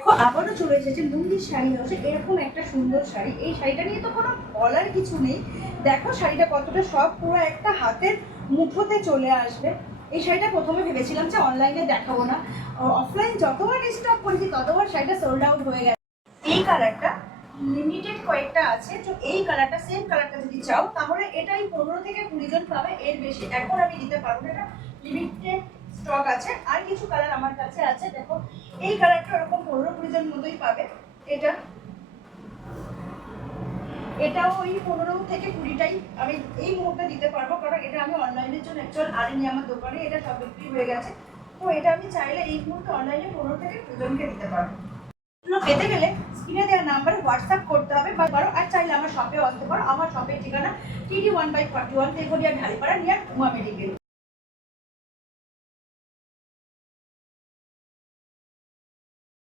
দেখো আবারও চলে এসেছে লুঙ্গির শাড়ি হচ্ছে এরকম একটা সুন্দর শাড়ি। এই শাড়িটা নিয়ে তো কোনো বলার কিছু নেই। দেখো শাড়িটা কতটা সব পুরো একটা হাতের মুঠোতে চলে আসবে। এই শাড়িটা প্রথমে ভেবেছিলাম যে অনলাইনে দেখাবো না, অফলাইন যতবার স্টক করেছি ততবার শাড়িটা সোল্ড আউট হয়ে গেছে। এই কালারটা লিমিটেড কয়েকটা আছে, তো এই কালারটা সেম কালারটা যদি চাও তাহলে এটাই 15 থেকে 20 জন পাবে, এর বেশি এখন আমি দিতে পারবো না, এটা লিমিটেড স্টক আছে। আর কিছু কালার আমার কাছে আছে, দেখো এই কালারটা এরকম 15-20 জন মতোই পাবে। এটাও ওই 15 থেকে 20টাই আমি এই মুহূর্তে দিতে পারবো, কারণ এটা আমি অনলাইনের জন্য অ্যাকচুয়াল আনিনি, আমার দোকানে এটা সব বিক্রি হয়ে গেছে। তো এটা আমি চাইলে এই মুহূর্তে অনলাইনে 15 থেকে 20 জনকে দিতে পারবো। এগুলো পেতে গেলে স্ক্রিনে দেওয়ার নাম্বারে হোয়াটসঅ্যাপ করতে হবে বা পারো, আর চাইলে আমার শপেও আসতে পারো। আমার শপের ঠিকানা TD1/41 Teghoria Dhalipara near Uma medical.